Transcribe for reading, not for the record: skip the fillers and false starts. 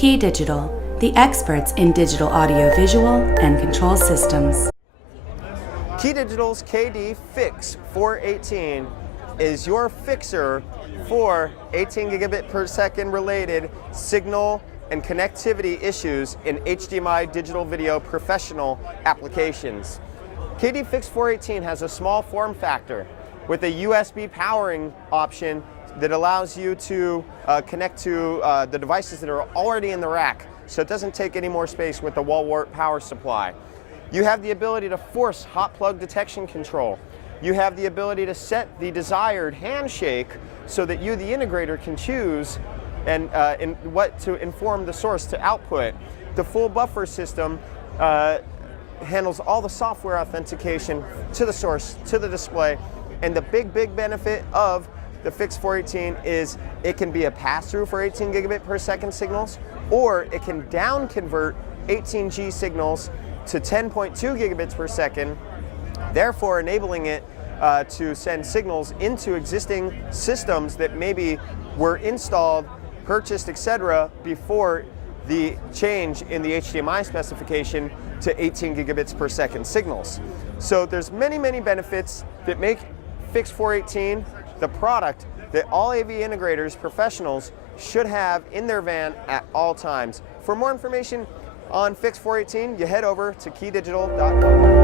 KeyDigital, the experts in digital audio-visual and control systems. KeyDigital's KD-FIX418 is your fixer for 18 gigabit per second related signal and connectivity issues in HDMI digital video professional applications. KD-FIX418 has a small form factor with a USB powering option that allows you to connect to the devices that are already in the rack, so it doesn't take any more space with the wall wart power supply. You have the ability to force hot plug detection control. You have the ability to set the desired handshake so that you, the integrator, can choose and what to inform the source to output. The full buffer system handles all the software authentication to the source, to the display, and the big benefit of the FIX418 is it can be a pass-through for 18 gigabit per second signals, or it can down convert 18G signals to 10.2 gigabits per second, therefore enabling it to send signals into existing systems that maybe were installed, purchased, etc. before the change in the HDMI specification to 18 gigabits per second signals. So there's many benefits that make FIX418 the product that all AV integrators, professionals, should have in their van at all times. For more information on FIX418, you head over to KeyDigital.com.